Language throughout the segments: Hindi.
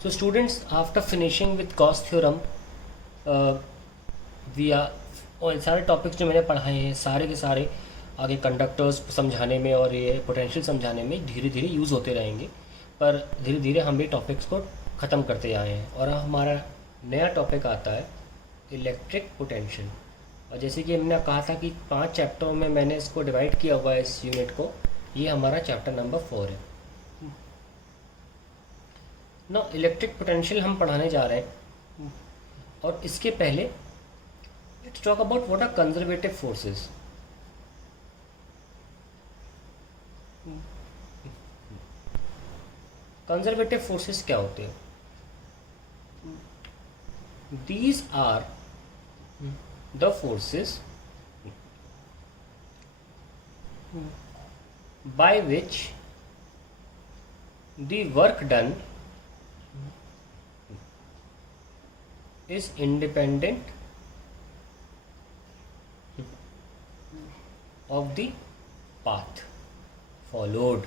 So students, after finishing with Gauss theorem, we are और सारे टॉपिक्स जो मैंने पढ़ाए हैं सारे के सारे आगे कंडक्टर्स समझाने में और ये पोटेंशियल समझाने में धीरे धीरे यूज़ होते रहेंगे। पर धीरे धीरे हम ये टॉपिक्स को ख़त्म करते आए हैं और अब हमारा नया टॉपिक आता है इलेक्ट्रिक पोटेंशियल। और जैसे कि हमने कहा था कि 5 चैप्टरों में मैंने इसको डिवाइड किया हुआ है इस यूनिट को। ये हमारा चैप्टर नंबर 4 है। ना इलेक्ट्रिक पोटेंशियल हम पढ़ाने जा रहे हैं और इसके पहले let's talk about what are conservative forces. Conservative forces क्या होते हैं? These are the forces by which the work done is independent of the path followed।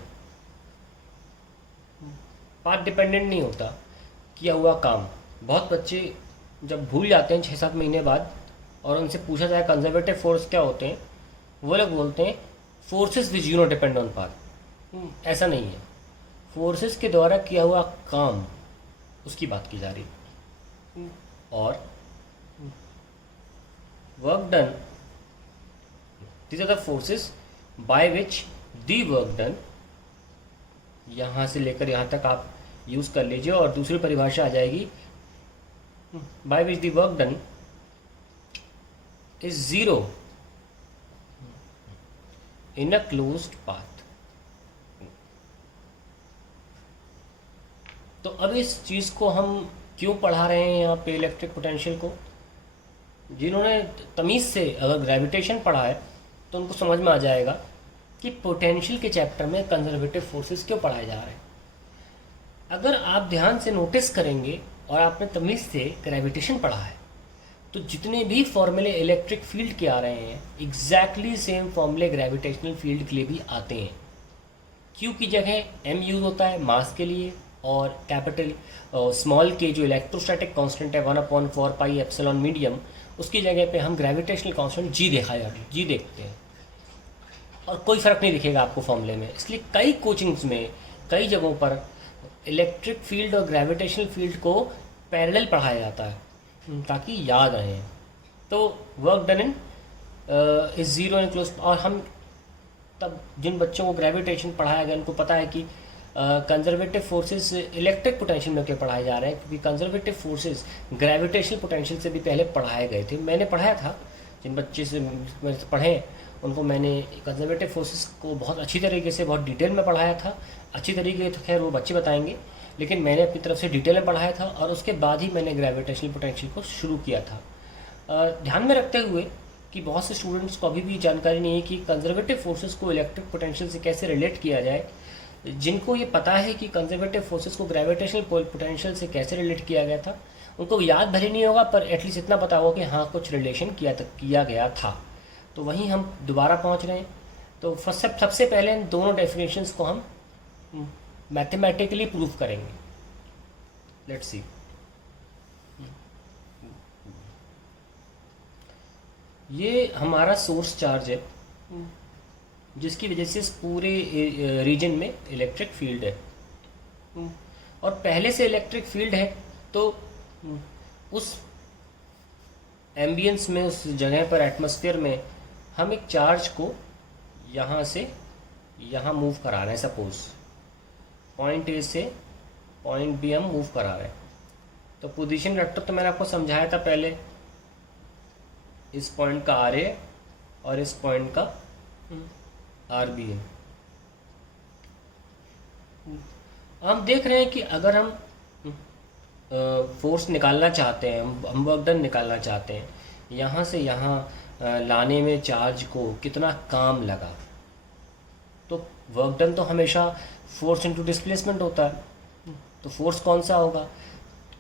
Path dependent नहीं होता किया हुआ काम। बहुत बच्चे जब भूल जाते हैं 6-7 महीने बाद और उनसे पूछा जाए कंजर्वेटिव फोर्स क्या होते हैं, वो लोग बोलते हैं forces which you not depend on path. ऐसा नहीं है, फोर्सेस के द्वारा किया हुआ काम उसकी बात की जा रही है। और work done, these are the forces by which the work done, यहाँ से लेकर यहाँ तक आप यूज़ कर लीजिए और दूसरी परिभाषा आ जाएगी bye which the work done is zero in a closed path. तो अब इस चीज़ को हम क्यों पढ़ा रहे हैं यहाँ पे इलेक्ट्रिक पोटेंशियल को? जिन्होंने तमीज़ से अगर ग्रेविटेशन पढ़ा है तो उनको समझ में आ जाएगा कि पोटेंशियल के चैप्टर में कंजर्वेटिव फोर्सेस क्यों पढ़ाए जा रहे हैं। अगर आप ध्यान से नोटिस करेंगे और आपने तमीज़ से ग्रेविटेशन पढ़ा है तो जितने भी फॉर्मूले इलेक्ट्रिक फील्ड के आ रहे हैं एग्जैक्टली सेम फॉर्मूले ग्रेविटेशनल फील्ड के लिए भी आते हैं। क्यू की जगह एम यूज होता है मास के लिए और कैपिटल स्मॉल के जो इलेक्ट्रोस्टैटिक कांस्टेंट है 1/4 पाई एप्सिलॉन मीडियम, उसकी जगह पे हम ग्रेविटेशनल कांस्टेंट जी जी देखते हैं और कोई फ़र्क नहीं दिखेगा आपको फॉर्मूले में। इसलिए कई कोचिंग्स में कई जगहों पर इलेक्ट्रिक फील्ड और ग्रेविटेशनल फील्ड को पैरेलल पढ़ाया जाता है ताकि याद आए। तो work done in is zero in close. और हम तब जिन बच्चों को ग्रेविटेशन पढ़ाया गया उनको पता है कि कंजर्वेटिव फोर्सेस इलेक्ट्रिक पोटेंशियल में क्यों पढ़ाए जा रहे हैं, क्योंकि कंजर्वेटिव फोर्सेस ग्रेविटेशनल पोटेंशियल से भी पहले पढ़ाए गए थे। मैंने पढ़ाया था, जिन बच्चे से मेरे पढ़े उनको मैंने कंजर्वेटिव फोर्सेस को बहुत अच्छी तरीके से बहुत डिटेल में पढ़ाया था। अच्छी तरीके तो खैर वो बच्चे बताएंगे, लेकिन मैंने अपनी तरफ से डिटेल में पढ़ाया था और उसके बाद ही मैंने ग्रेविटेशनल पोटेंशियल को शुरू किया था। ध्यान में रखते हुए कि बहुत से स्टूडेंट्स को अभी भी जानकारी नहीं है कि कंजर्वेटिव फोर्सेस को इलेक्ट्रिक पोटेंशियल से कैसे रिलेट किया जाए। जिनको ये पता है कि कंजर्वेटिव फोर्सेस को ग्रेविटेशनल पोटेंशियल से कैसे रिलेट किया गया था उनको याद भले नहीं होगा, पर एटलीस्ट इतना पता होगा कि हाँ कुछ रिलेशन किया गया था। तो वहीं हम दोबारा पहुँच रहे हैं। तो सबसे पहले इन दोनों डेफिनेशंस को हम मैथमेटिकली प्रूव करेंगे। Let's see. ये हमारा सोर्स चार्ज है जिसकी वजह से इस पूरे रीजन में इलेक्ट्रिक फील्ड है और पहले से इलेक्ट्रिक फील्ड है तो उस एम्बियंस में, उस जगह पर, एटमॉस्फेयर में हम एक चार्ज को यहाँ से यहाँ मूव करा रहे हैं। सपोज पॉइंट ए से पॉइंट बी हम मूव करा रहे हैं तो पोजीशन वेक्टर तो मैंने आपको समझाया था पहले, इस पॉइंट का आर ए और इस पॉइंट का आर बी है। हम देख रहे हैं कि अगर हम फोर्स निकालना चाहते हैं, हम वर्क डन निकालना चाहते हैं, यहाँ से यहाँ लाने में चार्ज को कितना काम लगा, तो वर्क डन तो हमेशा फोर्स इनटू डिस्प्लेसमेंट होता है। तो फोर्स कौन सा होगा?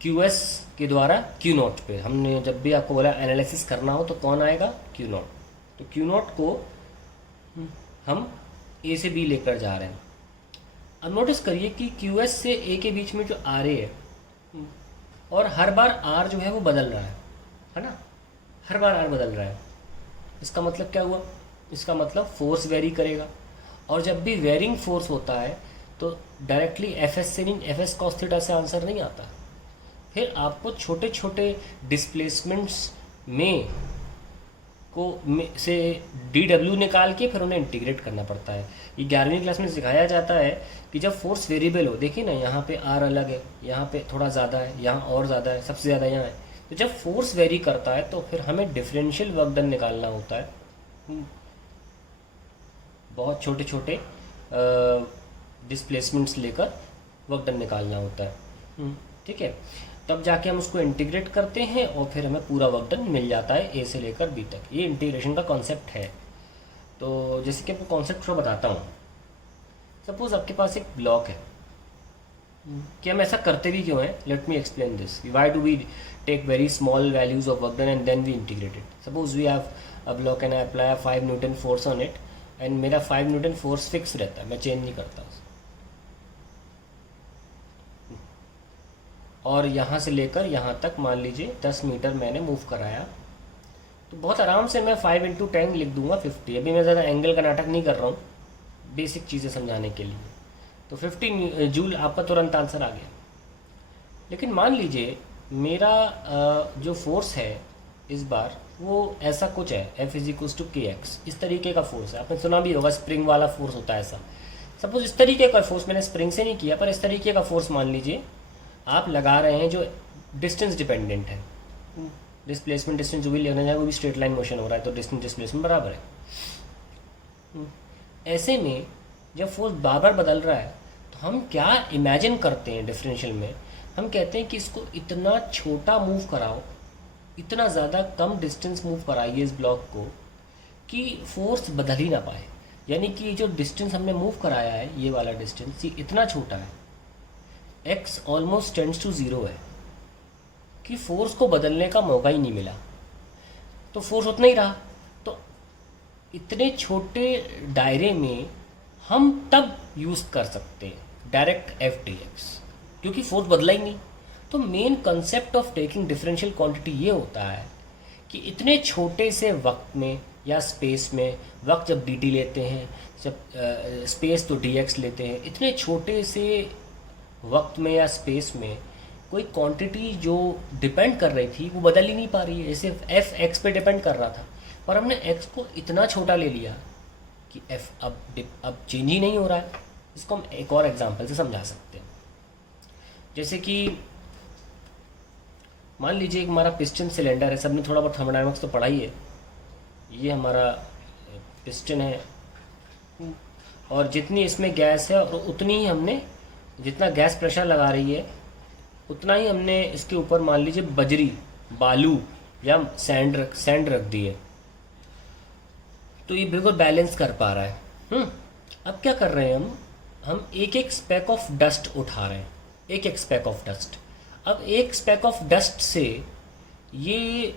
क्यू एस के द्वारा क्यू नॉट पे। हमने जब भी आपको बोला एनालिसिस करना हो तो कौन आएगा? Q not. तो क्यू नॉट को हम ए से बी लेकर जा रहे हैं। अब नोटिस करिए कि क्यू एस से ए के बीच में जो आर ए है और हर बार आर जो है वो बदल रहा है ना, हर बार आर बदल रहा है। इसका मतलब क्या हुआ, इसका मतलब फोर्स वेरी करेगा, और जब भी वेरिंग फोर्स होता है तो डायरेक्टली एफ एस से नहीं, एफ एस कॉस थीटा से आंसर नहीं आता। फिर आपको छोटे छोटे डिस्प्लेसमेंट्स में से डी डब्ल्यू निकाल के फिर उन्हें इंटीग्रेट करना पड़ता है। ये 11वीं क्लास में सिखाया जाता है कि जब फोर्स वेरिएबल हो, देखिए ना यहाँ पे आर अलग है, यहाँ पे थोड़ा ज़्यादा है, यहाँ और ज़्यादा है, सबसे ज़्यादा यहाँ है, तो जब फोर्स वेरी करता है तो फिर हमें डिफरेंशियल वर्क डन निकालना होता है। बहुत छोटे छोटे डिस्प्लेसमेंट्स लेकर वर्क डन निकालना होता है। ठीक है, तब जाके हम उसको इंटीग्रेट करते हैं और फिर हमें पूरा वर्क डन मिल जाता है ए से लेकर बी तक। ये इंटीग्रेशन का कॉन्सेप्ट है। तो जैसे कि आपको कॉन्सेप्ट थोड़ा बताता हूँ। सपोज आपके पास एक ब्लॉक है, कि हम ऐसा करते भी क्यों हैं, let me explain this. Why do we take very small values of work done and then we integrate it. Suppose we have a block and I apply 5 newton force on it and मेरा 5 न्यूटन फोर्स फिक्स रहता है, मैं चेंज नहीं करता। और यहाँ से लेकर यहाँ तक मान लीजिए 10 मीटर मैंने मूव कराया, तो बहुत आराम से मैं 5 × 10 लिख दूंगा 50। अभी मैं ज़्यादा एंगल का नाटक नहीं कर रहा हूँ, बेसिक चीज़ें समझाने के लिए। तो 50 जूल आपका तुरंत आंसर आ गया। लेकिन मान लीजिए मेरा जो फोर्स है इस बार वो ऐसा कुछ है, F = kx, इस तरीके का फोर्स है। आपने सुना भी होगा स्प्रिंग वाला फोर्स होता है ऐसा। सपोज इस तरीके का फोर्स, मैंने स्प्रिंग से नहीं किया, पर इस तरीके का फोर्स मान लीजिए आप लगा रहे हैं जो डिस्टेंस डिपेंडेंट है। डिस्प्लेसमेंट डिस्टेंस जो भी लेना जाए वो भी स्ट्रेट लाइन मोशन हो रहा है, तो डिस्टेंस डिस्प्लेसमेंट बराबर है। ऐसे में जब फोर्स बार बार बदल रहा है तो हम क्या इमेजिन करते हैं डिफरेंशियल में, हम कहते हैं कि इसको इतना छोटा मूव कराओ, इतना ज़्यादा कम डिस्टेंस मूव कराइए इस ब्लॉक को कि फोर्स बदल ही ना पाए। यानी कि जो डिस्टेंस हमने मूव कराया है, ये वाला डिस्टेंस, ये इतना छोटा है, x ऑलमोस्ट टेंड्स टू 0 है, कि फोर्स को बदलने का मौका ही नहीं मिला, तो फोर्स उतना ही रहा। तो इतने छोटे दायरे में हम तब यूज़ कर सकते हैं डायरेक्ट एफ डी एक्स, क्योंकि फोर्स बदला ही नहीं। तो main concept of taking differential quantity ये होता है कि इतने छोटे से वक्त में या स्पेस में, वक्त जब डी टी लेते हैं, जब स्पेस तो डी एक्स लेते हैं, इतने छोटे से वक्त में या स्पेस में कोई क्वांटिटी जो डिपेंड कर रही थी वो बदल ही नहीं पा रही है। जैसे एफ एक्स पे डिपेंड कर रहा था, पर हमने एक्स को इतना छोटा ले लिया कि एफ अब चेंज ही नहीं हो रहा है। इसको हम एक और एग्जांपल से समझा सकते हैं। जैसे कि मान लीजिए एक हमारा पिस्टन सिलेंडर है, सबने थोड़ा बहुत थर्मोडायनामिक्स तो पढ़ा ही है। ये हमारा पिस्टन है और जितनी इसमें गैस है और उतनी ही हमने, जितना गैस प्रेशर लगा रही है उतना ही हमने इसके ऊपर मान लीजिए बजरी, बालू या सैंड रख दी है, तो ये बिल्कुल बैलेंस कर पा रहा है। अब क्या कर रहे हैं हम एक एक स्पेक ऑफ डस्ट उठा रहे हैं, एक एक स्पेक ऑफ डस्ट। अब एक स्पेक ऑफ डस्ट से ये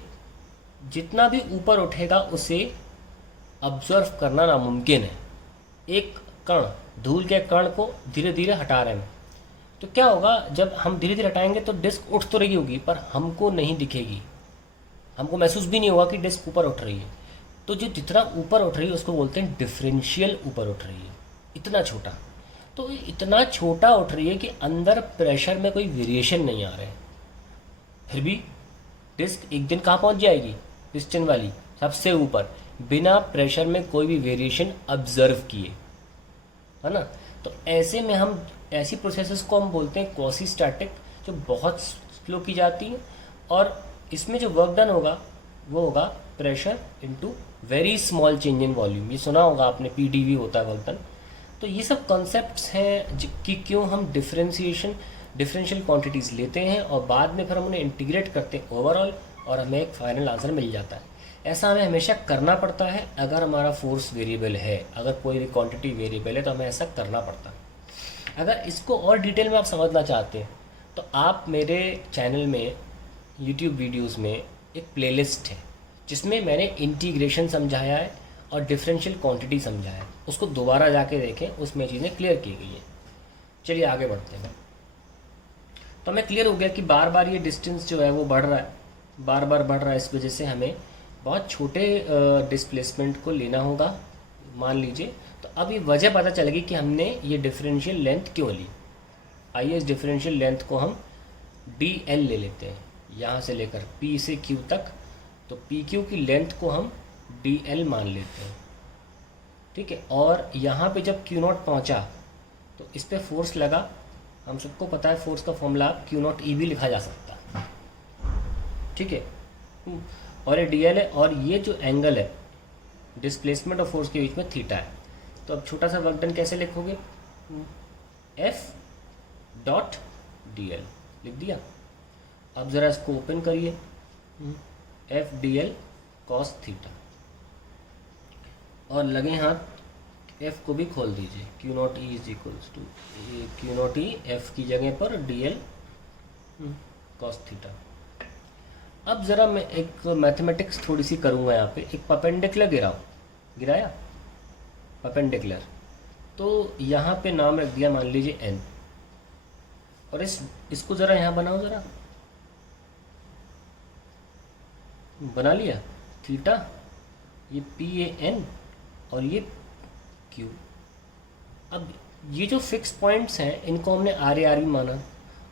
जितना भी ऊपर उठेगा उसे ऑब्जर्व करना नामुमकिन है। एक कण, धूल के कण को धीरे धीरे हटा रहे हैं, तो क्या होगा, जब हम धीरे धीरे हटाएंगे तो डिस्क उठ तो रही होगी पर हमको नहीं दिखेगी, हमको महसूस भी नहीं होगा कि डिस्क ऊपर उठ रही है। तो जो जितना ऊपर उठ रही है उसको बोलते हैं डिफरेंशियल ऊपर उठ रही है, इतना छोटा। तो इतना छोटा उठ रही है कि अंदर प्रेशर में कोई वेरिएशन नहीं आ रहा है, फिर भी डिस्क एक दिन कहाँ पहुँच जाएगी, पिस्टन वाली सबसे ऊपर, बिना प्रेशर में कोई भी वेरिएशन ऑब्जर्व किए, है ना। तो ऐसे में हम ऐसी प्रोसेसेस को हम बोलते हैं क्वासी स्टैटिक, जो बहुत स्लो की जाती है, और इसमें जो वर्क डन होगा वो होगा pressure into very small change in volume. ये सुना होगा आपने, पीडीवी होता है वर्क डन। तो ये सब कॉन्सेप्ट्स हैं कि क्यों हम डिफरेंशियल क्वांटिटीज़ लेते हैं और बाद में फिर हम उन्हें इंटीग्रेट करते हैं ओवरऑल, और हमें एक फाइनल आंसर मिल जाता है। ऐसा हमें हमेशा करना पड़ता है अगर हमारा फोर्स वेरिएबल है, अगर कोई भी क्वांटिटी वेरिएबल है तो हमें ऐसा करना पड़ता है। अगर इसको और डिटेल में आप समझना चाहते हैं तो आप मेरे चैनल में यूट्यूब वीडियोस में एक प्लेलिस्ट है जिसमें मैंने इंटीग्रेशन समझाया है और डिफरेंशियल क्वांटिटी समझाया है, उसको दोबारा जाके देखें, उसमें चीज़ें क्लियर की गई हैं। चलिए आगे बढ़ते हैं। तो हमें क्लियर हो गया कि बार बार ये डिस्टेंस जो है वो बढ़ रहा है, बार बार बढ़ रहा है। इस वजह से हमें बहुत छोटे डिस्प्लेसमेंट को लेना होगा, मान लीजिए। तो अब ये वजह पता चलेगी कि हमने ये डिफरेंशियल लेंथ क्यों ली। आइए इस डिफरेंशियल लेंथ को हम DL ले लेते हैं, यहाँ से लेकर P से Q तक। तो PQ की लेंथ को हम DL मान लेते हैं, ठीक है। और यहाँ पे जब Q0 पहुँचा तो इस पर फोर्स लगा। हम सबको पता है फोर्स का फॉर्मूला Q0 E भी लिखा जा सकता है, ठीक है। और ये DL है, और ये जो एंगल है डिस्प्लेसमेंट और फोर्स के बीच में थीटा है। तो अब छोटा सा वर्क डन कैसे लिखोगे, F.DL लिख दिया। अब ज़रा इसको ओपन करिए, F.DL cos थीटा, और लगे हाथ F को भी खोल दीजिए। Q0 E is equals to Q0 E F की जगह पर DL cos थीटा। अब ज़रा मैं एक मैथमेटिक्स थोड़ी सी करूँगा यहाँ पे। एक परपेंडिकुलर गिराया परपेंडिकुलर, तो यहाँ पे नाम रख दिया मान लीजिए N, और इसको ज़रा यहाँ बनाओ, ज़रा बना लिया। थीटा ये PAN और ये Q। अब ये जो फिक्स पॉइंट्स हैं इनको हमने RAR भी माना,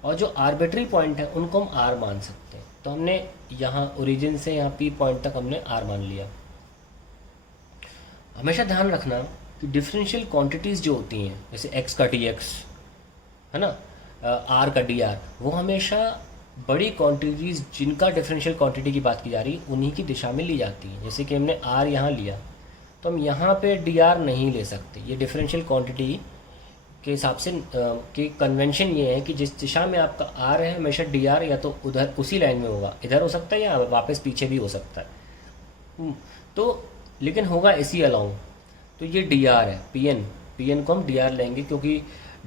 और जो आर्बिट्री पॉइंट है उनको हम R मान सकते हैं। तो हमने यहाँ ओरिजिन से यहाँ P पॉइंट तक हमने R मान लिया। हमेशा ध्यान रखना कि डिफरेंशियल क्वांटिटीज़ जो होती हैं, जैसे x का dx है ना, R का dr, वो हमेशा बड़ी क्वांटिटीज़ जिनका डिफरेंशियल क्वांटिटी की बात की जा रही है उन्हीं की दिशा में ली जाती हैं। जैसे कि हमने R यहाँ लिया, तो हम यहाँ पे dr नहीं ले सकते। ये डिफरेंशियल क्वांटिटी के हिसाब से कि कन्वेंशन ये है कि जिस दिशा में आपका R है हमेशा dr या तो उधर उसी लाइन में होगा, इधर हो सकता है या वापस पीछे भी हो सकता है। तो लेकिन होगा इसी अलाउंग। तो ये dr है, pn को हम dr लेंगे क्योंकि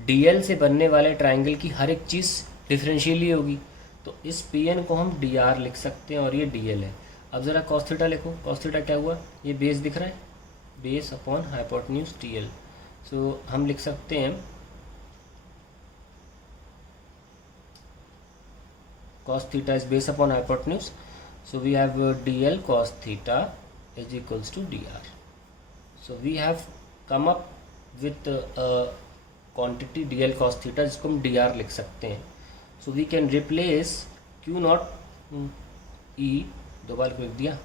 dl से बनने वाले ट्राइंगल की हर एक चीज़ डिफरेंशियल ही होगी। तो इस pn को हम dr लिख सकते हैं, और ये dl है। अब ज़रा cos थीटा लिखो। cos थीटा क्या हुआ, ये बेस दिख रहा है, base upon hypotenuse TL। So हम लिख सकते हैं cos theta is base upon hypotenuse, so we have DL cos theta is equals to dr. So we have come up with a quantity DL cos theta जिसको हम dr लिख सकते हैं। So we can replace Q0 E, दो बार लिख दिया,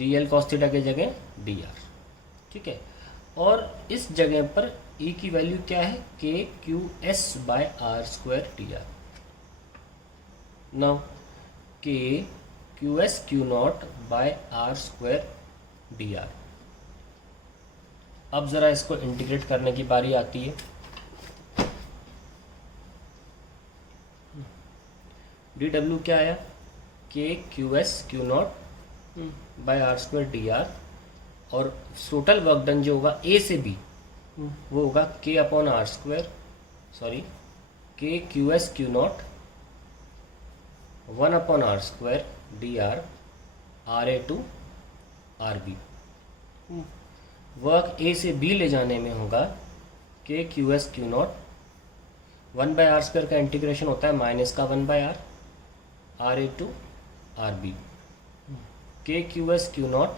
DL cos theta के जगह dr, ठीक है। और इस जगह पर E की वैल्यू क्या है, KQS by R square dr। Now QS Q0 by R square dr। अब ज़रा इसको इंटीग्रेट करने की बारी आती है। dw क्या आया, KQS Q0 by R square dr, और टोटल वर्क डन जो होगा A से B वो होगा K upon R square, sorry KQS Q0 1 upon R square dr RA to RB। Work A से B ले जाने में होगा KQS Q0 1 by R square का इंटीग्रेशन होता है माइनस का 1 by R RA to RB। KQS Q0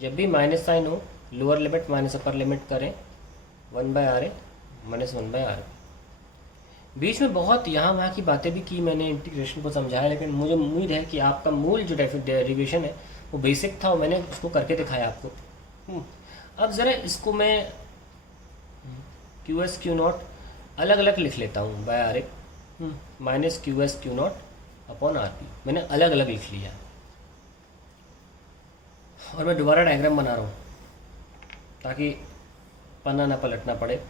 जब भी माइनस साइन हो, lower limit minus upper limit करें, 1 by RA minus 1 by RB। बीच में बहुत यहाँ वहाँ की बातें भी की मैंने, इंटीग्रेशन को समझाया, लेकिन मुझे उम्मीद है कि आपका मूल जो डेरिवेशन है वो बेसिक था और मैंने उसको करके दिखाया आपको। अब ज़रा इसको मैं QS Q0 अलग अलग लिख लेता हूँ by RA minus QS Q0 upon RB, मैंने अलग अलग लिख लिया। और मैं दोबारा डायग्राम बना रहा हूँ ताकि पन्ना ना पलटना पड़े।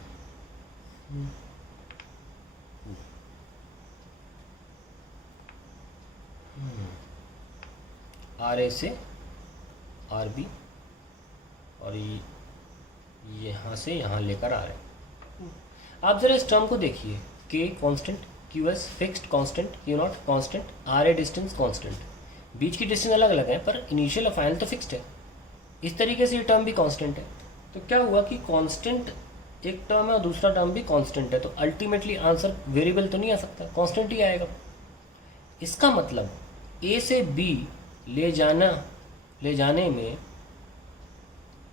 RA से RB, और यहाँ से यहाँ लेकर आ रहे हैं। आप ज़रा इस टर्म को देखिए, K constant, QS fixed constant, Q0 constant, RA distance constant. बीच की डिस्टेंस अलग अलग है पर इनिशियल और फाइनल तो फिक्स्ड है। इस तरीके से ये टर्म भी कांस्टेंट है। तो क्या हुआ कि कांस्टेंट एक टर्म है और दूसरा टर्म भी कांस्टेंट है, तो अल्टीमेटली आंसर वेरिएबल तो नहीं आ सकता, कांस्टेंट ही आएगा। इसका मतलब ए से बी ले जाने में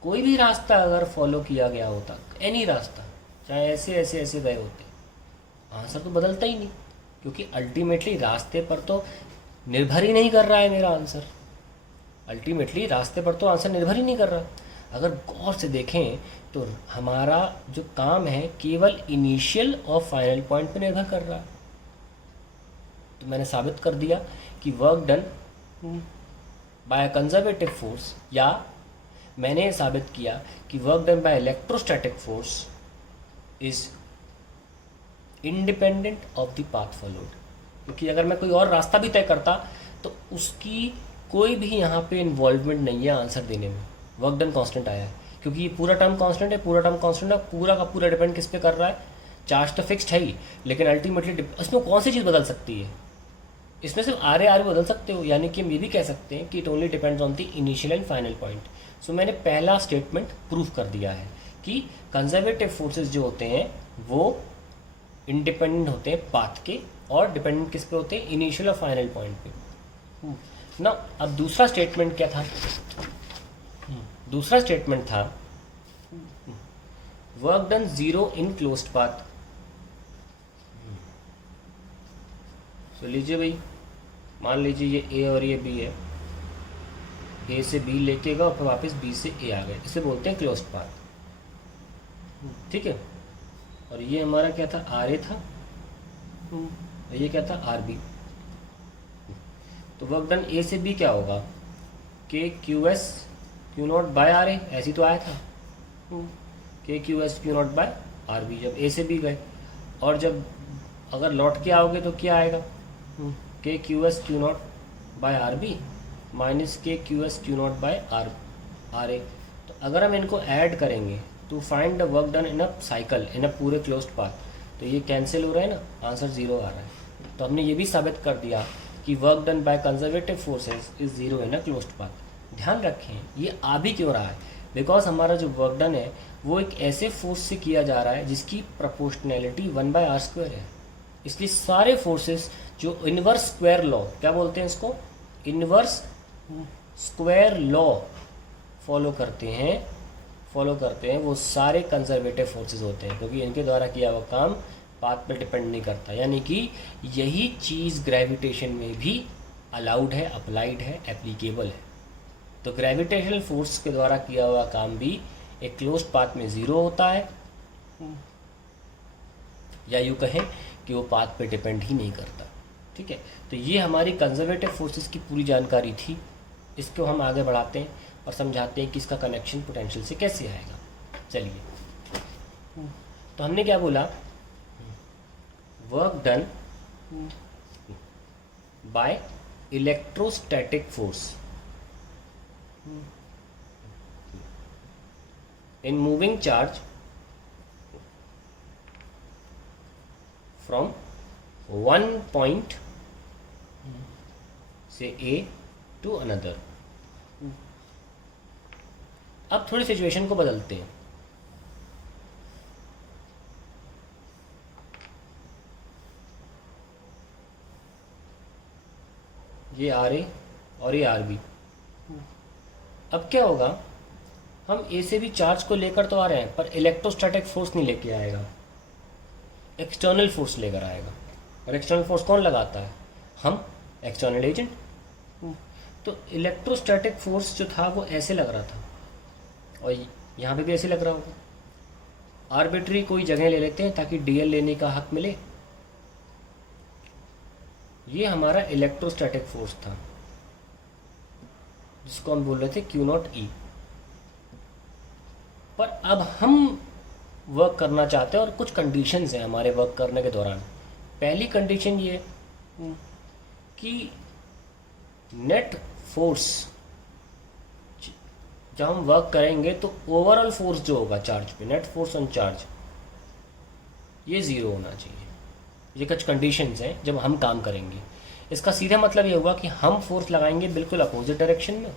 कोई भी रास्ता अगर फॉलो किया गया होता, एनी रास्ता, चाहे ऐसे ऐसे ऐसे गए होते, आंसर तो बदलता ही नहीं, क्योंकि अल्टीमेटली रास्ते पर तो निर्भर ही नहीं कर रहा है मेरा आंसर। अल्टीमेटली रास्ते पर तो आंसर निर्भर ही नहीं कर रहा। अगर गौर से देखें तो हमारा जो काम है केवल इनिशियल और फाइनल पॉइंट पर निर्भर कर रहा है। तो मैंने साबित कर दिया कि work done by conservative force, या मैंने साबित किया कि work done by electrostatic force is independent of the path followed. क्योंकि अगर मैं कोई और रास्ता भी तय करता तो उसकी कोई भी यहाँ पे इन्वॉल्वमेंट नहीं है आंसर देने में, वर्क डन कांस्टेंट आया है। क्योंकि ये पूरा टर्म कांस्टेंट है, पूरा टर्म कांस्टेंट है, पूरा का पूरा डिपेंड किस पे कर रहा है, चार्ज तो फिक्स्ड है ही, लेकिन अल्टीमेटली इसमें कौन सी चीज़ बदल सकती है, इसमें सिर्फ आर बदल सकते हो। यानी कि हम ये भी कह सकते हैं कि it only depends on the initial and final point. So मैंने पहला स्टेटमेंट प्रूव कर दिया है कि कंजर्वेटिव फोर्सेस जो होते हैं वो इंडिपेंडेंट होते हैं पाथ के, और डिपेंडेंट किस पे होते हैं, इनिशियल और फाइनल पॉइंट पे ना। अब दूसरा स्टेटमेंट क्या था, दूसरा स्टेटमेंट था work done zero in closed path. तो लीजिए भाई, मान लीजिए ये ए और ये बी है, ए से बी लेके गए और फिर वापस बी से ए आ गए, इसे बोलते हैं क्लोज्ड पाथ, ठीक है। और ये हमारा क्या था, आर ए था, और ये क्या था, आर बी। तो वर्क डन ए से बी क्या होगा, K Q S Q not by R A, ऐसी तो आया था, K Q S Q not by R B, जब ए से बी गए। और जब अगर लौट के आओगे तो क्या आएगा, K Q S Q not by R B minus K Q S Q not by R A. तो अगर हम इनको ऐड करेंगे to find the work done in a cycle in a पूरे क्लोज्ड पाथ, तो ये कैंसिल हो रहा है ना, आंसर जीरो आ रहा है। तो हमने ये भी साबित कर दिया कि work done by conservative forces is zero in a closed path. ध्यान रखें ये आ भी क्यों रहा है, बिकॉज हमारा जो वर्क डन है वो एक ऐसे फोर्स से किया जा रहा है जिसकी प्रोपोर्शनैलिटी 1/r² है। इसलिए सारे फोर्सेस जो इनवर्स स्क्वायर लॉ, क्या बोलते हैं इसको, इनवर्स स्क्वायर लॉ फॉलो करते हैं, वो सारे कंजर्वेटिव फोर्सेस होते हैं, क्योंकि इनके द्वारा किया हुआ काम पाथ पर डिपेंड नहीं करता। यानी कि यही चीज़ ग्रेविटेशन में भी अलाउड है, अप्लाइड है, एप्लीकेबल है। तो ग्रेविटेशनल फोर्स के द्वारा किया हुआ काम भी एक क्लोज्ड पाथ में ज़ीरो होता है, या यूँ कहें कि वो पाथ पे डिपेंड ही नहीं करता, ठीक है। तो ये हमारी कंजर्वेटिव फोर्सेस की पूरी जानकारी थी। इसको हम आगे बढ़ाते हैं और समझाते हैं कि इसका कनेक्शन पोटेंशियल से कैसे आएगा। चलिए, तो हमने क्या बोला, work done by electrostatic force in moving charge from one point से ए टू अनदर। अब थोड़ी सिचुएशन को बदलते हैं। ये आर ए और ये आर बी। अब क्या होगा, हम ए से भी चार्ज को लेकर तो आ रहे हैं, पर इलेक्ट्रोस्टैटिक फोर्स नहीं लेके आएगा, एक्सटर्नल फोर्स लेकर आएगा। और एक्सटर्नल फोर्स कौन लगाता है, हम, एक्सटर्नल एजेंट। तो इलेक्ट्रोस्टैटिक फोर्स जो था वो ऐसे लग रहा था, और यहाँ पे भी ऐसे लग रहा होगा। आर्बिट्री कोई जगह ले लेते हैं ताकि डीएल लेने का हक मिले। ये हमारा इलेक्ट्रोस्टैटिक फोर्स था जिसको हम बोल रहे थे क्यू नॉट ई। पर अब हम वर्क करना चाहते हैं और कुछ कंडीशंस हैं हमारे वर्क करने के दौरान। पहली कंडीशन ये कि नेट फोर्स, जब हम वर्क करेंगे तो ओवरऑल फोर्स जो होगा चार्ज पे, नेट फोर्स ऑन चार्ज, ये ज़ीरो होना चाहिए। ये कुछ कंडीशंस हैं जब हम काम करेंगे। इसका सीधा मतलब ये हुआ कि हम फोर्स लगाएंगे बिल्कुल अपोजिट डायरेक्शन में,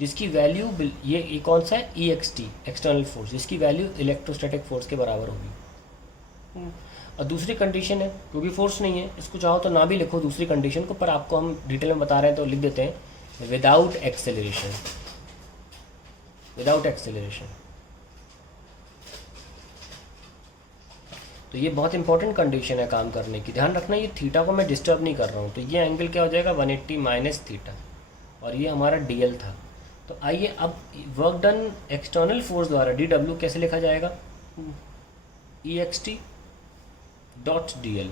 जिसकी वैल्यू ये कौन सा है, ई एक्स टी, एक्सटर्नल फोर्स, जिसकी वैल्यू इलेक्ट्रोस्टैटिक फोर्स के बराबर होगी। और दूसरी कंडीशन है, क्योंकि फोर्स नहीं है, इसको चाहो तो ना भी लिखो दूसरी कंडीशन को, पर आपको हम डिटेल में बता रहे हैं तो लिख देते हैं, विदाउट एक्सेलरेशन, विदाउट एक्सेलरेशन। तो ये बहुत इंपॉर्टेंट कंडीशन है काम करने की, ध्यान रखना ये थीटा को मैं डिस्टर्ब नहीं कर रहा हूँ। तो ये एंगल क्या हो जाएगा 180 माइनस थीटा, और ये हमारा डीएल था। तो आइए अब वर्क डन एक्सटर्नल फोर्स द्वारा डी डब्ल्यू कैसे लिखा जाएगा, E X T dot D L,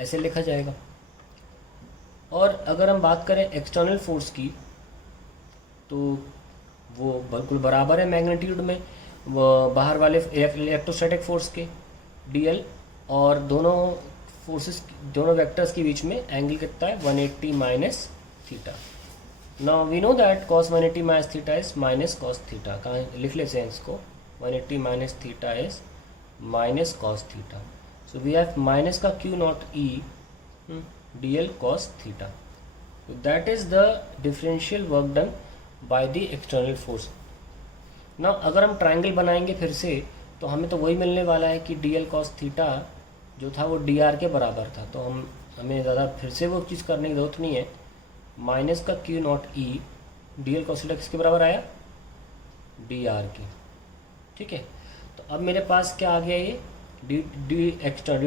ऐसे लिखा जाएगा। और अगर हम बात करें एक्सटर्नल फोर्स की, तो वो बिल्कुल बराबर है मैग्नीट्यूड में वो बाहर वाले इलेक्ट्रोस्टैटिक फोर्स के, dl, और दोनों फोर्सेस, दोनों वेक्टर्स के बीच में एंगल कितना है 180 minus theta. Now we know that cos 180 minus theta is minus cos theta, कहाँ लिख लेते हैं इसको, 180 minus theta is minus cos theta. So we have minus का q not e dl cos theta. So that is the differential work done by the external force. Now अगर हम ट्रायंगल बनाएंगे फिर से, तो हमें तो वही मिलने वाला है कि dl cos थीटा जो था वो dr के बराबर था। तो हमें ज़्यादा फिर से वो चीज़ करने की जरूरत नहीं है। माइनस का q not e dl cos theta किसके बराबर आया, dr के, ठीक है। तो अब मेरे पास क्या आ गया, ये D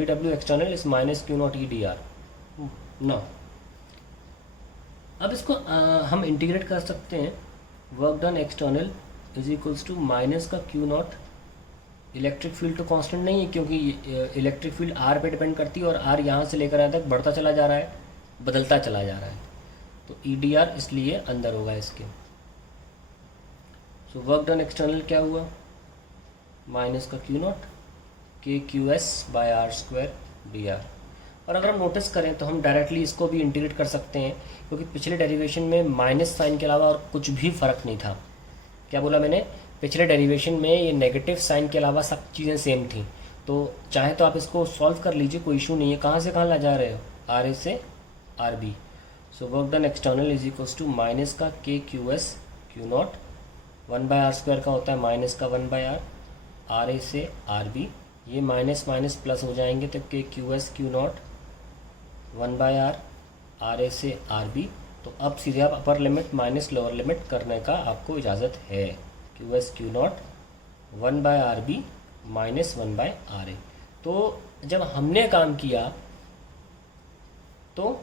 W external is minus q not e dr। ना अब इसको हम इंटीग्रेट कर सकते हैं, work done external is equals to minus का क्यू नॉट, इलेक्ट्रिक फील्ड तो कांस्टेंट नहीं है क्योंकि इलेक्ट्रिक फील्ड आर पे डिपेंड करती है, और आर यहाँ से लेकर यहाँ तक बढ़ता चला जा रहा है, बदलता चला जा रहा है, तो ई डी आर इसलिए अंदर होगा इसके। सो वर्क डन एक्सटर्नल क्या हुआ, माइनस का Q not K Q S by R square D R. और अगर हम नोटिस करें तो हम डायरेक्टली इसको भी इंटीग्रेट कर सकते हैं, क्योंकि पिछले डेरिवेशन में माइनस साइन के अलावा और कुछ भी फर्क नहीं था। क्या बोला मैंने, पिछले डेरिवेशन में ये नेगेटिव साइन के अलावा सब चीज़ें सेम थी। तो चाहे तो आप इसको सॉल्व कर लीजिए, कोई इशू नहीं है। कहाँ से कहाँ ला जा रहे हो, आर ए से R B. So work done external is equals to minus का K Q S Q not, 1/r square का होता है माइनस का 1/r, आर ए से आर बी, ये माइनस माइनस प्लस हो जाएंगे, तो K Q S Q not 1/r, R A से आर बी। तो अब सीधे आप upper limit minus lower limit करने का आपको इजाज़त है, Q S Q not 1/r B minus 1/r ए। तो जब हमने काम किया तो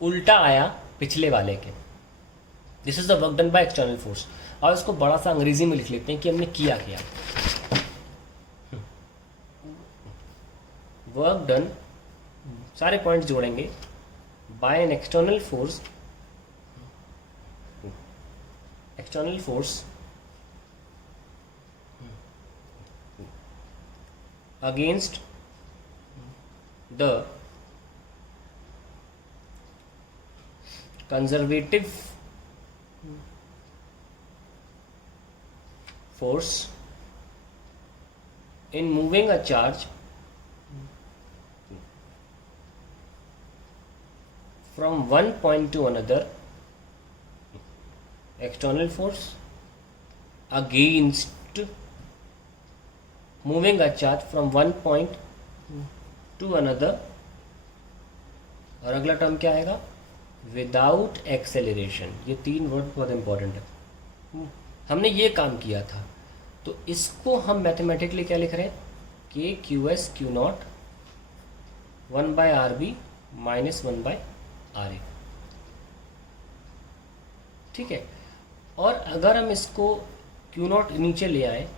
उल्टा आया पिछले वाले के। This is the work done by external force. और इसको बड़ा सा अंग्रेजी में लिख लेते हैं कि हमने किया क्या। वर्क डन, सारे पॉइंट्स जोड़ेंगे, by an external force, external force against the conservative force in moving a charge from one point to another, external force against moving a charge from one point to another, और अगला टर्म क्या आएगा, विदाउट एक्सेलरेशन। ये तीन वर्ड बहुत इंपॉर्टेंट है। हमने ये काम किया था, तो इसको हम मैथमेटिकली क्या लिख रहे हैं, K Q S Q not 1/r B minus 1/r A, ठीक है। और अगर हम इसको क्यू नॉट नीचे ले आए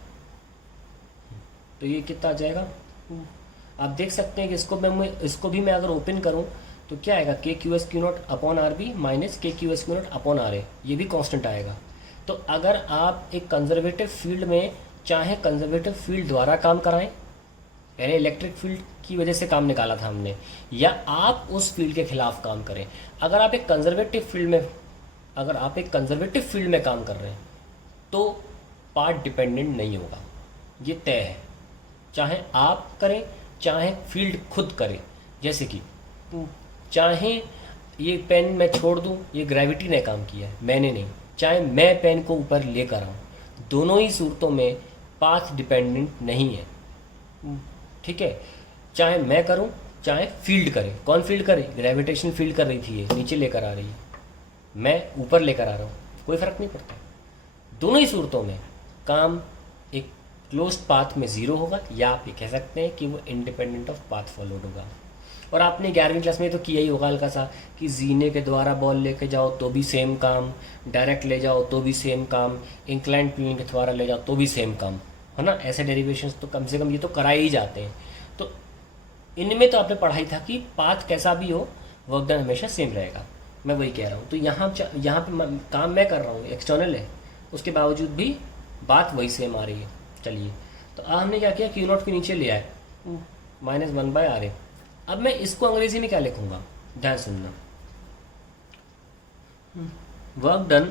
तो ये कितना आ जाएगा, आप देख सकते हैं कि इसको भी मैं अगर ओपन करूं तो क्या आएगा, K Q S Q not upon R B minus K Q S Q not upon R A, ये भी कांस्टेंट आएगा। तो अगर आप एक कंजर्वेटिव फील्ड में चाहे कंजर्वेटिव फील्ड द्वारा काम कराएं, यानी इलेक्ट्रिक फील्ड की वजह से काम निकाला था हमने, या आप उस फील्ड के खिलाफ काम करें, अगर आप एक कंजर्वेटिव फील्ड में काम कर रहे हैं तो पार्ट डिपेंडेंट नहीं होगा, ये तय है। चाहे आप करें चाहे फील्ड खुद करे, जैसे कि चाहे ये पेन मैं छोड़ दूं, ये ग्रेविटी ने काम किया है, मैंने नहीं, चाहे मैं पेन को ऊपर लेकर आऊँ, दोनों ही सूरतों में पाथ डिपेंडेंट नहीं है। ठीक है, चाहे मैं करूँ चाहे फील्ड करे। कौन फील्ड करे? ग्रेविटेशन फील्ड कर रही थी, ये नीचे लेकर आ रही है, मैं ऊपर लेकर आ रहा हूँ, कोई फ़र्क नहीं पड़ता। दोनों ही सूरतों में काम एक क्लोज्ड पाथ में ज़ीरो होगा, या आप ये कह सकते हैं कि वो इंडिपेंडेंट ऑफ पाथ फॉलोड होगा। और आपने 11वीं क्लास में तो किया ही होगा हल्का सा कि जीने के द्वारा बॉल लेके जाओ तो भी सेम काम, डायरेक्ट ले जाओ तो भी सेम काम, इंक्लाइंड प्लेन के द्वारा ले जाओ तो भी सेम काम, है ना। ऐसे डेरिवेशंस तो कम से कम ये तो कराए ही जाते हैं। तो इनमें तो आपने पढ़ाई था कि पाथ कैसा भी हो, वर्क डन हमेशा सेम रहेगा। मैं वही कह रहा हूँ। तो यहाँ पे काम मैं कर रहा हूँ, एक्सटर्नल है, उसके बावजूद भी बात वही सेम आ रही है। चलिए, तो हमने क्या किया, क्यू नॉट के नीचे ले आए -1/RA। अब मैं इसको अंग्रेजी में क्या लिखूंगा, ध्यान सुनना। Work done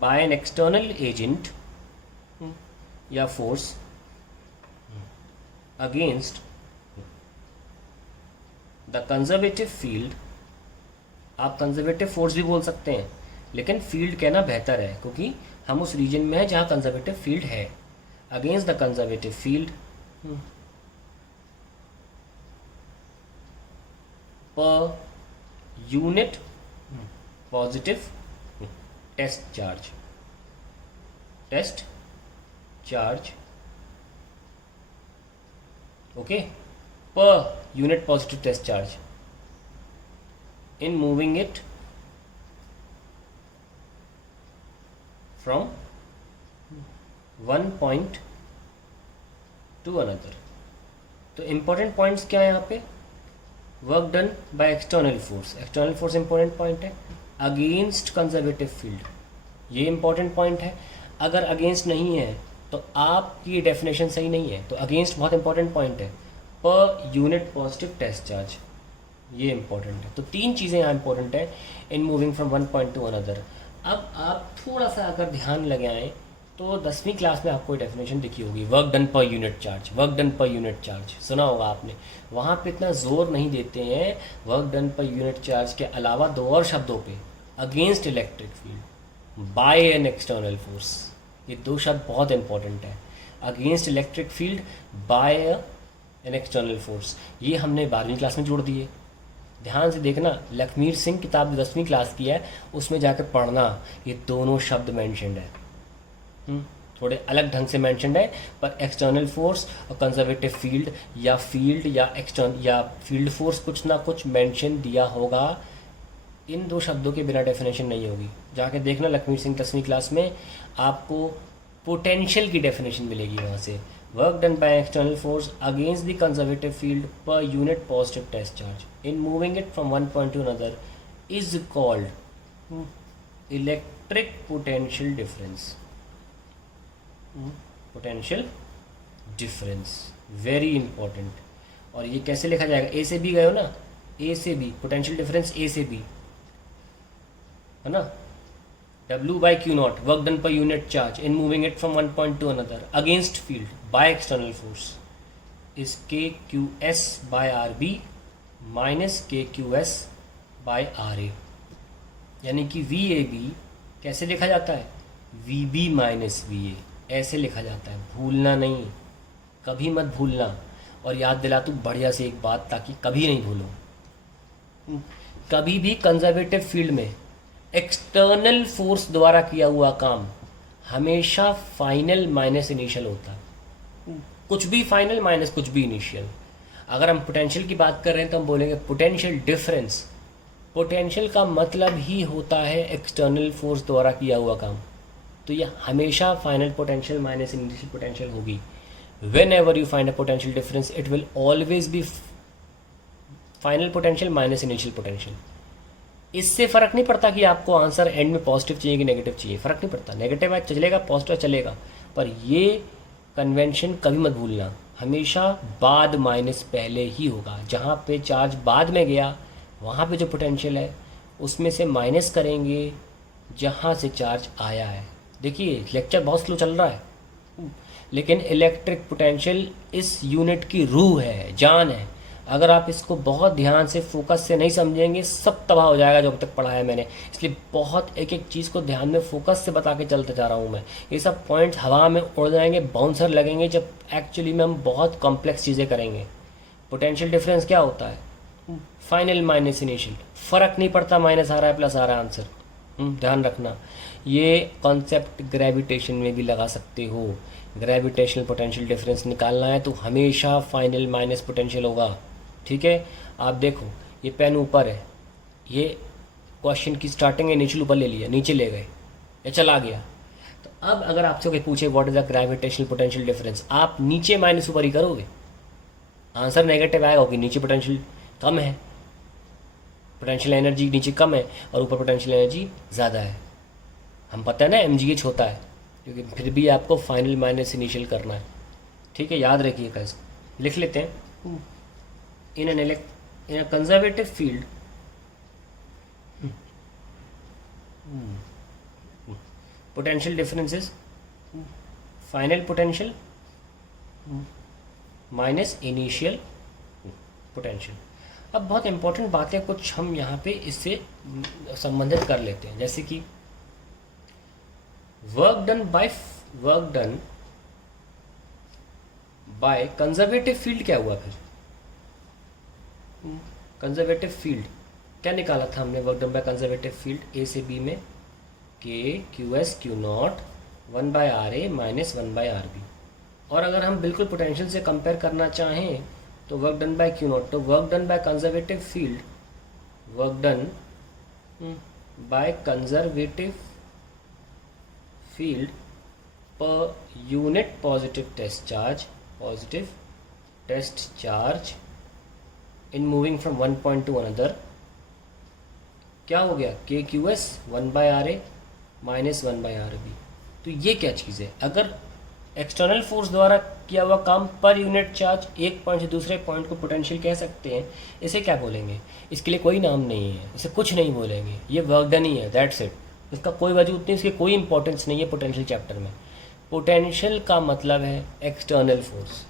by an external agent या force against the conservative field. आप कंजर्वेटिव फोर्स भी बोल सकते हैं, लेकिन फील्ड कहना बेहतर है क्योंकि हम उस रीजन में हैं जहाँ कंजर्वेटिव फील्ड है। Against the conservative field per unit positive test charge okay, per unit positive test charge in moving it from one point to another। तो इम्पोर्टेंट पॉइंट्स क्या है यहाँ पे? Work done by external force, external force important point है। अगेंस्ट कंजर्वेटिव फील्ड, ये इंपॉर्टेंट पॉइंट है। अगर अगेंस्ट नहीं है तो आपकी डेफिनेशन सही नहीं है। तो अगेंस्ट बहुत इंपॉर्टेंट पॉइंट है। Per unit positive test charge, ये इंपॉर्टेंट है। तो तीन चीज़ें यहाँ इंपॉर्टेंट है in moving from one point to another. अब आप थोड़ा सा अगर ध्यान लगाएं तो 10वीं क्लास में आपको डेफिनेशन दिखी होगी, work done per unit charge, work done per unit charge सुना होगा आपने। वहाँ पे इतना जोर नहीं देते हैं work done per unit charge के अलावा दो और शब्दों पे, against electric field, by an external force. ये दो शब्द बहुत इंपॉर्टेंट है, against electric field, by an external force. ये हमने 12वीं क्लास में जोड़ दिए। ध्यान से देखना, लखमीर सिंह किताब 10वीं क्लास की है, उसमें जाकर पढ़ना, ये दोनों शब्द मेंशन्ड है। थोड़े अलग ढंग से मेंशन्ड है, पर एक्सटर्नल फोर्स और कंजर्वेटिव फील्ड या फील्ड फोर्स कुछ ना कुछ मेंशन दिया होगा। इन दो शब्दों के बिना डेफिनेशन नहीं होगी। जाके देखना लखमीर सिंह 10वीं क्लास में, आपको पोटेंशियल की डेफिनेशन मिलेगी वहाँ से। Work done by external force against the conservative field per unit positive test charge in moving it from one point to another is called electric potential difference. Potential difference very important. और ये कैसे लिखा जाएगा? ए से बी गए हो ना, ए से बी, पोटेंशियल डिफरेंस ए से बी है ना। W by Q naught, work done per unit charge in moving it from one point to another against field by external force is KQS by RB minus KQS by RA। यानी कि VAB कैसे लिखा जाता है? VB माइनस VA, ऐसे लिखा जाता है। भूलना नहीं, कभी मत भूलना। और याद दिला तू बढ़िया से एक बात, ताकि कभी नहीं भूलो। कभी भी कंजर्वेटिव फील्ड में एक्सटर्नल फोर्स द्वारा किया हुआ काम हमेशा फाइनल माइनस इनिशियल होता है। कुछ भी फाइनल माइनस कुछ भी इनिशियल। अगर हम पोटेंशियल की बात कर रहे हैं तो हम बोलेंगे पोटेंशियल डिफरेंस। पोटेंशियल का मतलब ही होता है एक्सटर्नल फोर्स द्वारा किया हुआ काम। तो यह हमेशा final potential minus initial potential होगी। Whenever you find a potential difference it will always be final potential minus initial potential. इससे फ़र्क नहीं पड़ता कि आपको आंसर एंड में पॉजिटिव चाहिए कि नेगेटिव चाहिए, फ़र्क नहीं पड़ता। नेगेटिव है चलेगा, पॉजिटिव चलेगा, पर ये कन्वेंशन कभी मत भूलना, हमेशा बाद माइनस पहले ही होगा। जहाँ पे चार्ज बाद में गया वहाँ पे जो पोटेंशियल है उसमें से माइनस करेंगे जहाँ से चार्ज आया है। देखिए लेक्चर बहुत स्लो चल रहा है, लेकिन इलेक्ट्रिक पोटेंशियल इस यूनिट की रूह है, जान है। अगर आप इसको बहुत ध्यान से फोकस से नहीं समझेंगे सब तबाह हो जाएगा जो अब तक पढ़ा है मैंने। इसलिए बहुत एक एक चीज़ को ध्यान में फोकस से बता के चलते जा रहा हूँ मैं। ये सब पॉइंट्स हवा में उड़ जाएंगे, बाउंसर लगेंगे, जब एक्चुअली में हम बहुत कॉम्प्लेक्स चीज़ें करेंगे। पोटेंशियल डिफरेंस क्या होता है? फाइनल माइनस इनिशियल, फ़र्क नहीं पड़ता माइनस आ रहा है प्लस आ रहा है आंसर। ध्यान रखना, ये कॉन्सेप्ट ग्रेविटेशन में भी लगा सकते हो। ग्रेविटेशनल पोटेंशियल डिफरेंस निकालना है तो हमेशा फाइनल माइनस पोटेंशियल होगा। ठीक है, आप देखो ये पेन ऊपर है, ये क्वेश्चन की स्टार्टिंग इनिशियल ऊपर ले लिया, नीचे ले गए, ये चला गया। तो अब अगर आपसे कोई पूछे what is the gravitational potential difference, आप नीचे माइनस ऊपर ही करोगे, आंसर नेगेटिव आएगा क्योंकि नीचे पोटेंशियल कम है, पोटेंशियल एनर्जी नीचे कम है और ऊपर पोटेंशियल एनर्जी ज़्यादा है। हम पता है ना MgH होता है, क्योंकि फिर भी आपको फाइनल माइनस इनिशियल करना है। ठीक है, याद रखिएगा इसको, लिख लेते हैं। In a conservative field potential differences final potential minus initial potential. अब बहुत इंपॉर्टेंट बातें कुछ हम यहाँ पे इससे संबंधित कर लेते हैं, जैसे कि work done by conservative field क्या हुआ फिर? कंजर्वेटिव फील्ड क्या निकाला था हमने? Work done by conservative field A से बी में K Q S Q not 1/RA minus 1/RB। और अगर हम बिल्कुल पोटेंशियल से कंपेयर करना चाहें तो work done by Q not, तो work done by conservative field, work done by conservative field per unit positive test charge in moving from one point to another क्या हो गया? के Q S 1/RA minus 1/RB। तो ये क्या चीज़ है? अगर एक्सटर्नल फोर्स द्वारा किया हुआ काम पर यूनिट चार्ज एक पॉइंट से दूसरे पॉइंट को पोटेंशियल कह सकते हैं, इसे क्या बोलेंगे? इसके लिए कोई नाम नहीं है, इसे कुछ नहीं बोलेंगे, ये वर्क डन ही है, दैट्स इट। इसका कोई वजूद नहीं, इसकी कोई इंपॉर्टेंस नहीं है पोटेंशियल चैप्टर में। पोटेंशियल का मतलब है एक्सटर्नल फोर्स,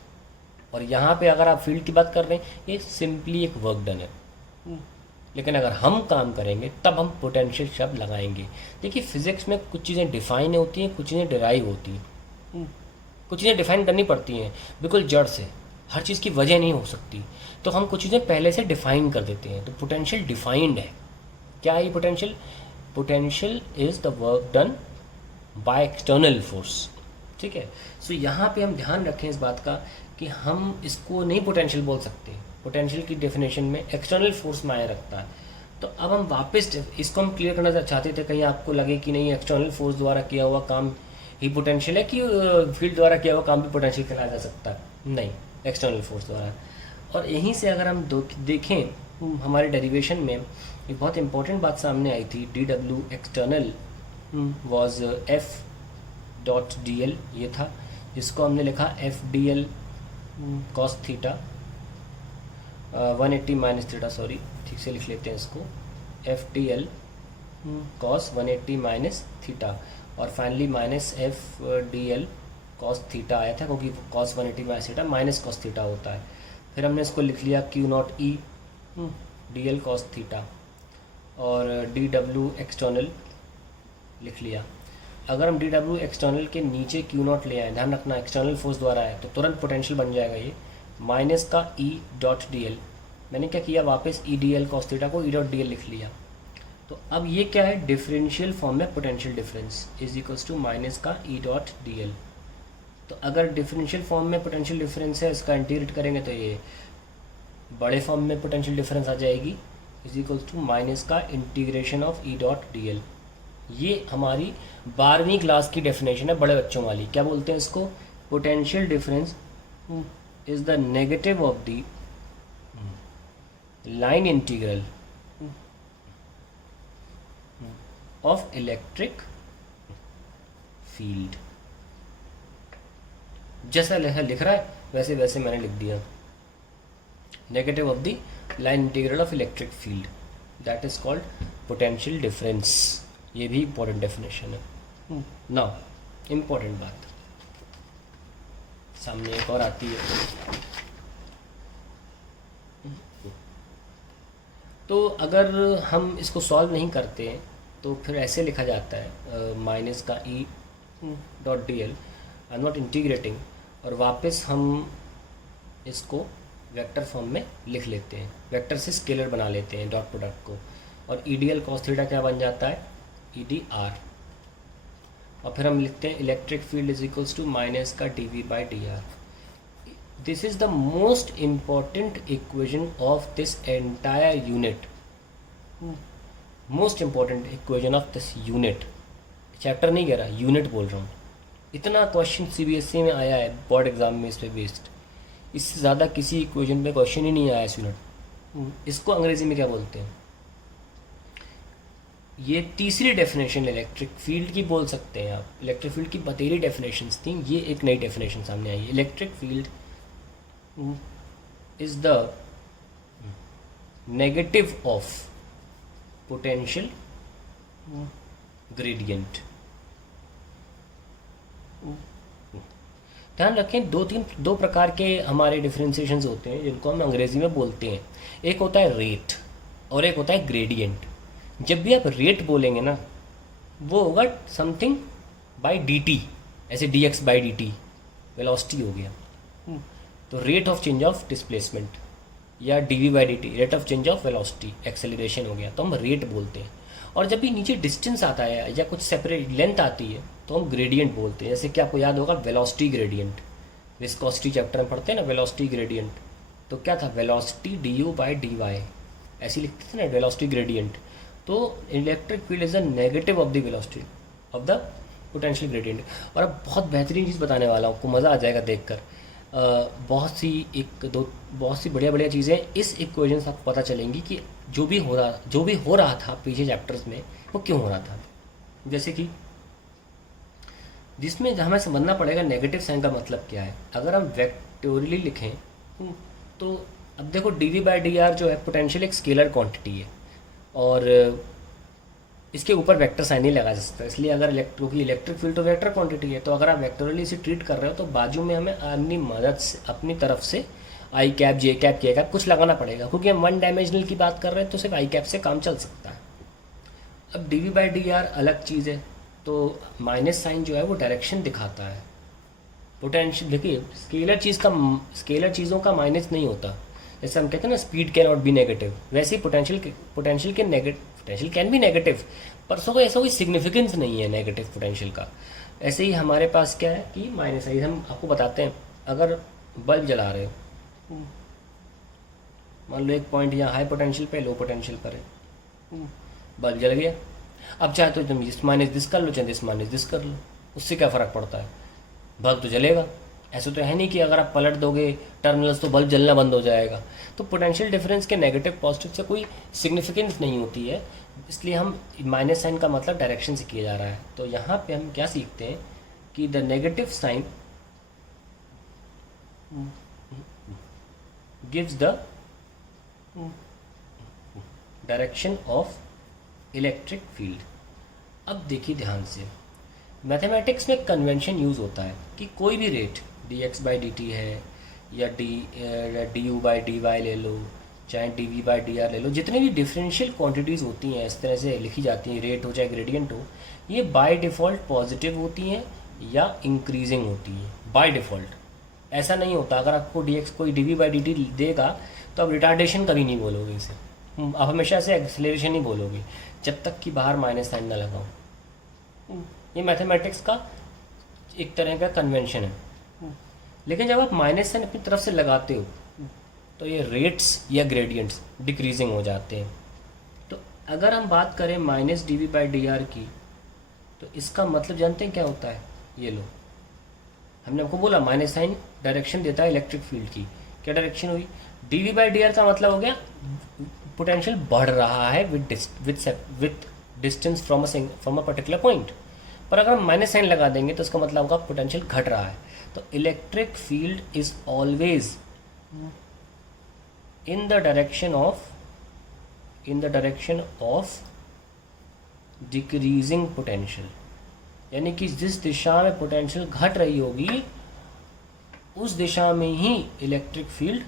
और यहाँ पे अगर आप फील्ड की बात कर रहे हैं ये सिंपली एक वर्क डन है। लेकिन अगर हम काम करेंगे तब हम पोटेंशियल शब्द लगाएंगे। देखिए फिजिक्स में कुछ चीज़ें डिफाइन होती हैं, कुछ चीज़ें डिराइव होती हैं, कुछ चीज़ें डिफाइन करनी पड़ती हैं बिल्कुल जड़ से, हर चीज़ की वजह नहीं हो सकती, तो हम कुछ चीज़ें पहले से डिफाइन कर देते हैं। तो पोटेंशियल डिफाइंड है। क्या है ये potential? Potential is the work done by external force. ठीक है, सो यहाँ पे हम ध्यान रखें इस बात का कि हम इसको नहीं पोटेंशियल बोल सकते। पोटेंशियल की डेफिनेशन में एक्सटर्नल फोर्स मायने रखता है। तो अब हम वापस इसको हम क्लियर करना चाहते थे, कहीं आपको लगे कि नहीं एक्सटर्नल फोर्स द्वारा किया हुआ काम ही पोटेंशियल है कि फील्ड द्वारा किया हुआ काम भी पोटेंशियल कहलाया जा सकता है? नहीं, एक्सटर्नल फोर्स द्वारा। और यहीं से अगर हम देखें हमारे डेरिवेशन में एक बहुत इंपॉर्टेंट बात सामने आई थी, DW एक्सटर्नल वॉज F.dl, ये था जिसको हमने लिखा FDL cos theta 180 minus theta, sorry ठीक से लिख लेते हैं इसको, FDL cos 180 माइनस थीटा, और finally minus FDL cos theta आया था क्योंकि cos 180 minus theta minus cos theta होता है। फिर हमने इसको लिख लिया Q0E DL cos थीटा और DW एक्सटर्नल लिख लिया। अगर हम DW एक्सटर्नल के नीचे Q0 ले आए, ध्यान रखना एक्सटर्नल फोर्स द्वारा है, तो तुरंत पोटेंशियल बन जाएगा ये माइनस का E.dl। मैंने क्या किया, वापस EDL cos थीटा को E.dl लिख लिया। तो अब ये क्या है, डिफरेंशियल फॉर्म में potential difference is equals to minus का E.dl। तो अगर डिफरेंशियल फॉर्म में पोटेंशियल डिफरेंस है, इसका इंटीग्रेट करेंगे तो ये बड़े फॉर्म में पोटेंशियल डिफरेंस आ जाएगी, इज इक्वल्स टू माइनस का इंटीग्रेशन ऑफ E.dl। ये हमारी 12वीं क्लास की डेफिनेशन है, बड़े बच्चों वाली। क्या बोलते हैं इसको? Potential difference is the negative of the line integral of electric field. जैसा लिख रहा है वैसे वैसे मैंने लिख दिया, negative of the line integral of electric field, that is called potential difference. ये भी इंपॉर्टेंट डेफिनेशन है। नाउ इंपॉर्टेंट बात सामने एक और आती है, तो अगर हम इसको सॉल्व नहीं करते हैं तो फिर ऐसे लिखा जाता है माइनस का E dot D L, I am not integrating, और वापस हम इसको वेक्टर फॉर्म में लिख लेते हैं, वेक्टर से स्केलर बना लेते हैं डॉट प्रोडक्ट को, और E D L cos theta क्या बन जाता है, ई डी आर, और फिर हम लिखते हैं electric field is equals to minus का D V by D R. This is the most important equation of this entire unit, most important equation of this unit. Chapter नहीं कह रहा, यूनिट बोल रहा हूँ। इतना क्वेश्चन सीबीएसई में आया है बोर्ड एग्जाम में इस पे बेस्ड, इससे ज़्यादा किसी इक्वेशन पे क्वेश्चन ही नहीं आया इस यूनिट। इसको अंग्रेजी में क्या बोलते हैं, ये तीसरी डेफिनेशन इलेक्ट्रिक फील्ड की बोल सकते हैं आप। इलेक्ट्रिक फील्ड की बतेरी डेफिनेशंस थी, ये एक नई डेफिनेशन सामने आई है। Electric field is the negative of potential gradient. ध्यान रखें, दो प्रकार के हमारे डिफरेंशिएशंस होते हैं जिनको हम अंग्रेजी में बोलते हैं। एक होता है रेट और एक होता है ग्रेडियंट। जब भी आप रेट बोलेंगे ना, वो होगा समथिंग बाय dt, ऐसे dx बाई dt वेलोसिटी हो गया, तो rate of change of displacement, या dv by dt rate of change of velocity acceleration हो गया, तो हम रेट बोलते हैं। और जब भी नीचे डिस्टेंस आता है या कुछ सेपरेट लेंथ आती है तो हम ग्रेडियंट बोलते हैं। जैसे कि आपको याद होगा वेलोसिटी ग्रेडियंट, विस्कोसिटी चैप्टर में पढ़ते हैं ना वेलोसिटी ग्रेडियंट, तो क्या था, वेलोसिटी du बाई dy, ऐसी लिखते थे ना वेलोसिटी ग्रेडियंट। तो electric field is the negative of the velocity of the potential gradient. और अब बहुत बेहतरीन चीज़ बताने वाला हूँ, आपको मज़ा आ जाएगा देखकर। बहुत सी बढ़िया बढ़िया चीज़ें इस इक्वेशन से आपको पता चलेंगी कि जो भी हो रहा था पीछे चैप्टर्स में वो क्यों हो रहा था। जैसे कि जिसमें हमें समझना पड़ेगा नेगेटिव साइन का मतलब क्या है। अगर हम वेक्टोरियली लिखें तो अब देखो डी बाई डी आर जो है पोटेंशियल एक स्केलर क्वांटिटी है और इसके ऊपर वेक्टर साइन नहीं लगा सकता, इसलिए अगर क्योंकि इलेक्ट्रिक फील्ड तो वेक्टर क्वांटिटी है, तो अगर आप वेक्टोरियली इसे ट्रीट कर रहे हो तो बाजू में हमें अपनी मदद से अपनी तरफ से आई कैप जे कैप के कैप कुछ लगाना पड़ेगा, क्योंकि हम वन डायमेंशनल की बात कर रहे हैं तो सिर्फ आई कैप से काम चल सकता है। अब D V by D R अलग चीज़ है, तो माइनस साइन जो है वो डायरेक्शन दिखाता है। पोटेंशियल देखिए, स्केलर चीज़ों का माइनस नहीं होता। जैसे हम कहते हैं ना speed can not be negative, वैसे ही पोटेंशियल कैन बी नेगेटिव, पर उसको ऐसा कोई सिग्निफिकेंस नहीं है नेगेटिव पोटेंशियल का। ऐसे ही हमारे पास क्या है कि माइनस साइन, हम आपको बताते हैं। अगर बल्ब जला रहे हो, मान लो एक पॉइंट यहाँ हाई पोटेंशियल पे लो पोटेंशियल पर है, बल्ब जल गया। अब चाहे तो तुम इस माइनस दिस कर लो, चाहे दिस माइनस दिस कर लो, उससे क्या फ़र्क पड़ता है, बल्ब तो जलेगा। ऐसा तो है नहीं कि अगर आप पलट दोगे टर्मिनल्स तो बल्ब जलना बंद हो जाएगा। तो पोटेंशियल डिफरेंस के नेगेटिव पॉजिटिव से कोई सिग्निफिकेंस नहीं होती है, इसलिए हम माइनस साइन का मतलब डायरेक्शन से किया जा रहा है। तो यहाँ पे हम क्या सीखते हैं कि the negative sign gives the direction of electric field. अब देखिए ध्यान से, मैथमेटिक्स में कन्वेंशन यूज़ होता है कि कोई भी rate dx by D T है या D U by D Y ले लो, चाहे D V by D R ले लो, जितनी भी डिफरेंशियल क्वांटिटीज़ होती हैं इस तरह से लिखी जाती हैं, रेट हो चाहे ग्रेडियंट हो, ये बाय डिफ़ॉल्ट पॉजिटिव होती हैं या इंक्रीजिंग होती हैं बाय डिफ़ॉल्ट। ऐसा नहीं होता अगर आपको dx कोई D V by D T देगा तो आप रिटार्डेशन कभी नहीं बोलोगे इसे, आप हमेशा से एक्सेलरेशन ही बोलोगे जब तक कि बाहर माइनस साइन ना लगाओ। ये मैथमेटिक्स का एक तरह का कन्वेंशन है। लेकिन जब आप माइनस साइन अपनी तरफ से लगाते हो तो ये रेट्स या ग्रेडियंट्स डिक्रीजिंग हो जाते हैं। तो अगर हम बात करें minus D V by D R की, तो इसका मतलब जानते हैं क्या होता है, ये लो, हमने आपको बोला माइनस साइन डायरेक्शन देता है इलेक्ट्रिक फील्ड की। क्या डायरेक्शन हुई, D V by D R का मतलब हो गया पोटेंशियल बढ़ रहा है with distance from a particular point. पर अगर हम माइनस साइन लगा देंगे तो इसका मतलब होगा पोटेंशियल घट रहा है। तो electric field is always in the direction of decreasing potential, यानी कि जिस दिशा में पोटेंशियल घट रही होगी उस दिशा में ही इलेक्ट्रिक फील्ड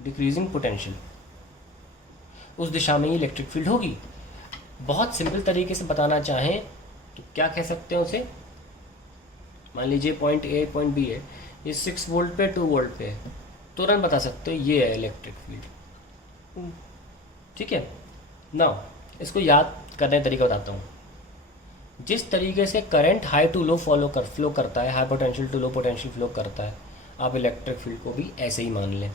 डिक्रीजिंग पोटेंशियल, उस दिशा में ही इलेक्ट्रिक फील्ड होगी। बहुत सिंपल तरीके से बताना चाहें तो क्या कह सकते हैं उसे, मान लीजिए पॉइंट ए पॉइंट बी है, ये 6 वोल्ट पे 2 वोल्ट पे है, तुरंत बता सकते हो ये है इलेक्ट्रिक फील्ड। ठीक है ना, इसको याद करने का तरीका बताता हूँ। जिस तरीके से current high to low flow करता है, high potential to low potential flow करता है, आप इलेक्ट्रिक फील्ड को भी ऐसे ही मान लें।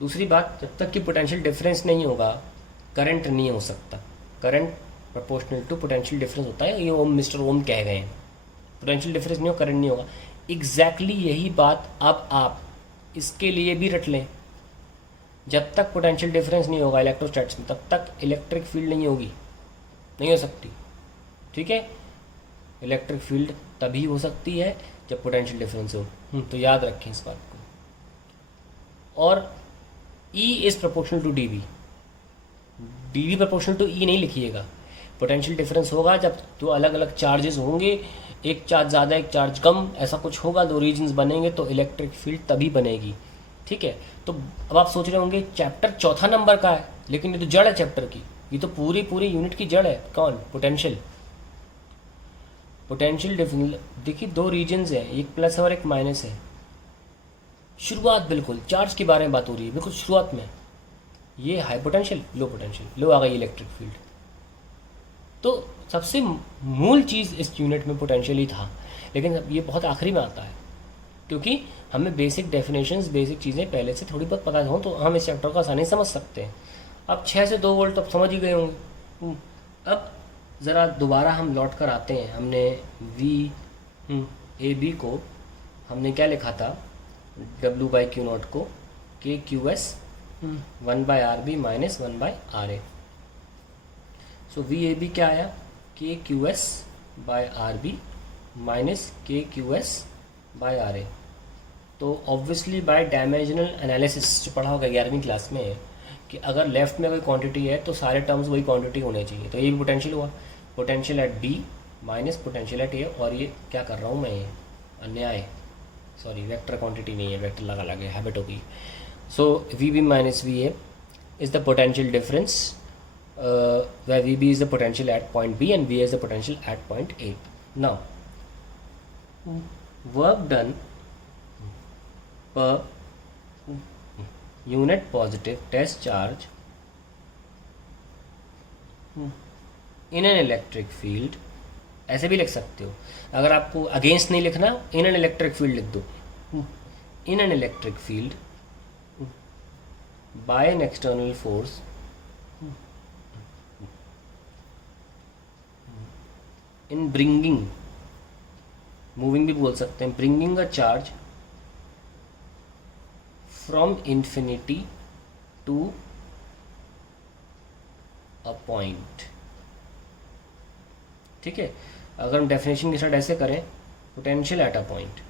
दूसरी बात, जब तक कि पोटेंशियल डिफरेंस नहीं होगा करंट नहीं हो सकता। Current proportional to potential difference होता है, ये ओम मिस्टर ओम कह गए हैं। पोटेंशियल डिफरेंस नहीं हो करंट नहीं होगा। एग्जैक्टली यही बात अब आप इसके लिए भी रट लें। जब तक पोटेंशियल डिफरेंस नहीं होगा इलेक्ट्रोस्टैट्स में, तब तक इलेक्ट्रिक फील्ड नहीं होगी, नहीं हो सकती। ठीक है, इलेक्ट्रिक फील्ड तभी हो सकती है जब पोटेंशियल डिफरेंस हो। तो याद रखें इस बात को। और E is proportional to D V proportional to E नहीं लिखिएगा। पोटेंशियल डिफरेंस होगा जब दो अलग अलग चार्जेस होंगे, एक चार्ज ज़्यादा एक चार्ज कम, ऐसा कुछ होगा, दो रीजन्स बनेंगे तो इलेक्ट्रिक फील्ड तभी बनेगी। ठीक है, तो अब आप सोच रहे होंगे चैप्टर चौथा नंबर का है, लेकिन ये तो जड़ है चैप्टर की, ये तो पूरी यूनिट की जड़ है। कौन? पोटेंशियल। पोटेंशियल डिफरेंस देखिए, दो रीजन्स हैं, एक प्लस और एक माइनस है। शुरुआत बिल्कुल चार्ज के बारे में बात हो रही है, बिल्कुल शुरुआत में ये हाई पोटेंशियल लो पोटेंशियल, लो आ गई इलेक्ट्रिक फील्ड। तो सबसे मूल चीज़ इस यूनिट में पोटेंशियल ही था, लेकिन ये बहुत आखिरी में आता है, क्योंकि हमें बेसिक डेफिनेशंस, बेसिक चीज़ें पहले से थोड़ी बहुत पता हो तो हम इस चैप्टर को आसानी समझ सकते हैं। अब 6 से 2 वोल्ट तो अब समझ ही गए होंगे। अब ज़रा दोबारा हम लौट कर आते हैं। हमने VAB को हमने क्या लिखा था, W/Q0 को KQS 1/RB माइनस 1/RA। सो VAB क्या आया, KQS/RB माइनस KQS/RA। तो ऑब्वियसली बाय डायमेंशनल एनालिसिस जो पढ़ा होगा 11वीं क्लास में, कि अगर लेफ्ट में कोई क्वांटिटी है तो सारे टर्म्स वही क्वांटिटी होने चाहिए। तो ये भी पोटेंशियल हुआ, potential at B minus potential at A। और ये क्या कर रहा हूँ मैं, अन्याय, सॉरी वेक्टर क्वांटिटी नहीं है, वेक्टर लगा लगे हैबिट होगी। सो VB minus VA is the potential difference, where VB is the potential at point B and VA is the potential at point A. Now, work done per unit positive test charge in an electric field, ऐसे भी लिख सकते हो। अगर आपको अगेंस्ट नहीं लिखना, इन एन इलेक्ट्रिक फील्ड लिख दो। In an electric field by an external force in bringing, moving भी बोल सकते हैं, bringing a charge from infinity to a point. ठीक है, अगर हम डेफिनेशन के साथ ऐसे करें, potential at a point,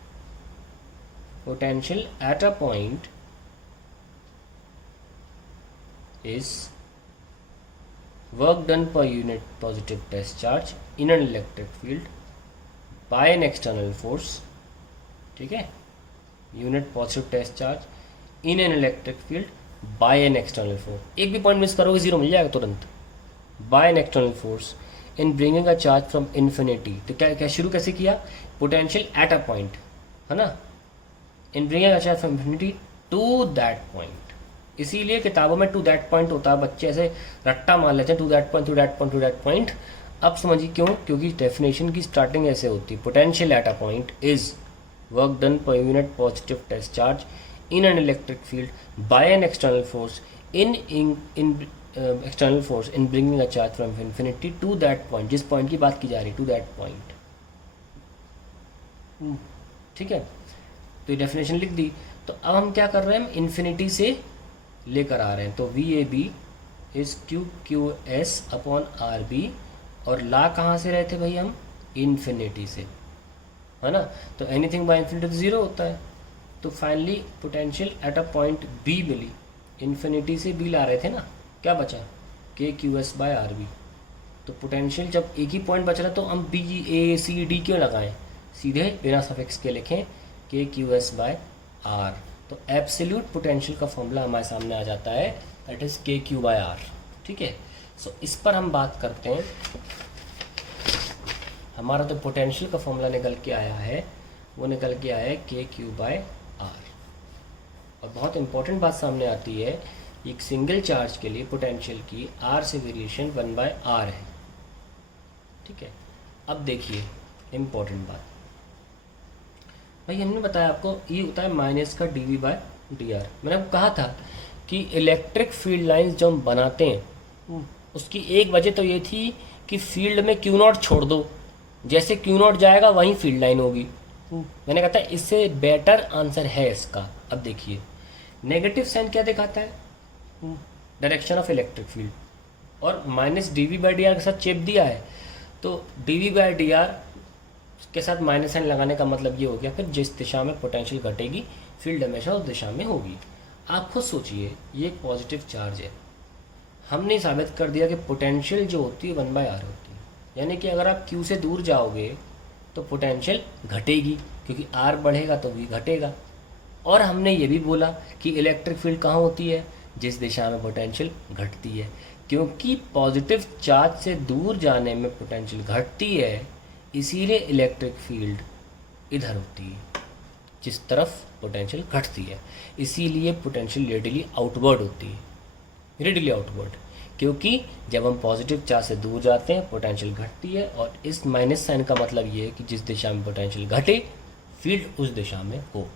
potential at a point is work done per unit positive test charge in an electric field by an external force। ठीक है, unit positive test charge in an electric field by an external force. एक भी पॉइंट मिस करोगे जीरो मिल जाएगा तुरंत। By an external force in bringing a charge from infinity. तो क्या क्या शुरू कैसे किया, पोटेंशियल एट अ पॉइंट, है ना, in bringing a charge from infinity to that point. इसीलिए किताबों में टू दैट पॉइंट होता है, बच्चे ऐसे रट्टा मान लेते हैं, to that point, to that point, to that point. अब समझिए क्यों, क्योंकि डेफिनेशन की स्टार्टिंग ऐसे होती है, potential at a point is work done per unit positive test charge in an electric field by an external force in external force in bringing a charge from infinity to that point. जिस पॉइंट की बात की जा रही है, टू दैट पॉइंट। ठीक है, तो ये डेफिनेशन लिख दी। तो अब हम क्या कर रहे हैं, हम इन्फिनिटी से लेकर आ रहे हैं। तो VAB is QQS upon RB, और ला कहाँ से रहे थे भाई हम, इन्फिनिटी से, है ना। तो एनीथिंग बाय इन्फिनिटी तो जीरो होता है। तो finally potential at a point B मिली, इन्फिनिटी से B ला रहे थे ना, क्या बचा, KQS/RB। तो पोटेंशियल जब एक ही पॉइंट बच रहा है तो हम BACD क्यों लगाएं, सीधे बिना सफिक्स के लिखें KQS/R। तो एब्सोल्यूट पोटेंशियल का फॉर्मूला हमारे सामने आ जाता है, दैट इज़ KQ/R। ठीक है, सो इस पर हम बात करते हैं। हमारा तो पोटेंशियल का फॉर्मूला निकल के आया है, वो निकल के आया है KQ/R। और बहुत इंपॉर्टेंट बात सामने आती है, एक सिंगल चार्ज के लिए पोटेंशियल की R से वेरिएशन 1/R है। ठीक है, अब देखिए इम्पोर्टेंट बात, भाई हमने बताया आपको ये होता है माइनस का dV/dr। मैंने आपको कहा था कि इलेक्ट्रिक फील्ड लाइंस जो हम बनाते हैं उसकी एक वजह तो ये थी कि फील्ड में Q0 छोड़ दो, जैसे Q0 जाएगा वहीं फील्ड लाइन होगी। मैंने कहा था इससे बेटर आंसर है इसका। अब देखिए नेगेटिव साइन क्या दिखाता है, डायरेक्शन ऑफ इलेक्ट्रिक फील्ड, और माइनस dV/dr के साथ चेप दिया है, तो dV/dr के साथ माइनस साइन लगाने का मतलब ये हो गया फिर जिस दिशा में पोटेंशियल घटेगी फील्ड हमेशा उस दिशा में होगी। आप खुद सोचिए, ये एक पॉजिटिव चार्ज है, हमने साबित कर दिया कि पोटेंशियल जो होती है 1/R होती है, यानी कि अगर आप Q से दूर जाओगे तो पोटेंशियल घटेगी, क्योंकि R बढ़ेगा तो V घटेगा। और हमने ये भी बोला कि इलेक्ट्रिक फील्ड कहाँ होती है, जिस दिशा में पोटेंशियल घटती है, क्योंकि पॉजिटिव चार्ज से दूर जाने में पोटेंशियल घटती है, इसीलिए इलेक्ट्रिक फील्ड इधर होती है जिस तरफ पोटेंशियल घटती है, इसीलिए पोटेंशियल रेडियली आउटवर्ड होती है, रेडियली आउटवर्ड, क्योंकि जब हम पॉजिटिव चार्ज से दूर जाते हैं पोटेंशियल घटती है, और इस माइनस साइन का मतलब ये है कि जिस दिशा में पोटेंशियल घटे फील्ड उस दिशा में हो।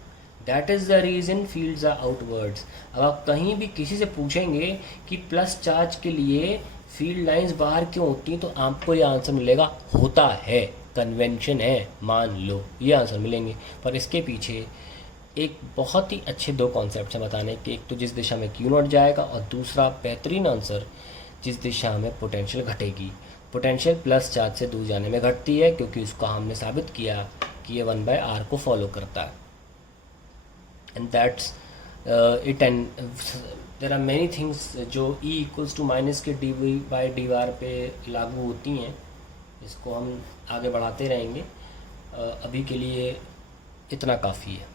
That is the reason fields are outwards. अब आप कहीं भी किसी से पूछेंगे कि प्लस चार्ज के लिए फील्ड लाइंस बाहर क्यों होती हैं, तो आपको ये आंसर मिलेगा होता है, कन्वेंशन है, मान लो, ये आंसर मिलेंगे। पर इसके पीछे एक बहुत ही अच्छे दो कॉन्सेप्ट हैं बताने कि एक तो जिस दिशा में Q0 जाएगा, और दूसरा बेहतरीन आंसर जिस दिशा में पोटेंशियल घटेगी। पोटेंशियल प्लस चार्ज से दूर जाने में घटती है, क्योंकि उसको हमने साबित किया कि ये 1/R को फॉलो करता है। And that's it. And there are many things जो E equals to minus K dV/dr पे लागू होती हैं, इसको हम आगे बढ़ाते रहेंगे। अभी के लिए इतना काफ़ी है।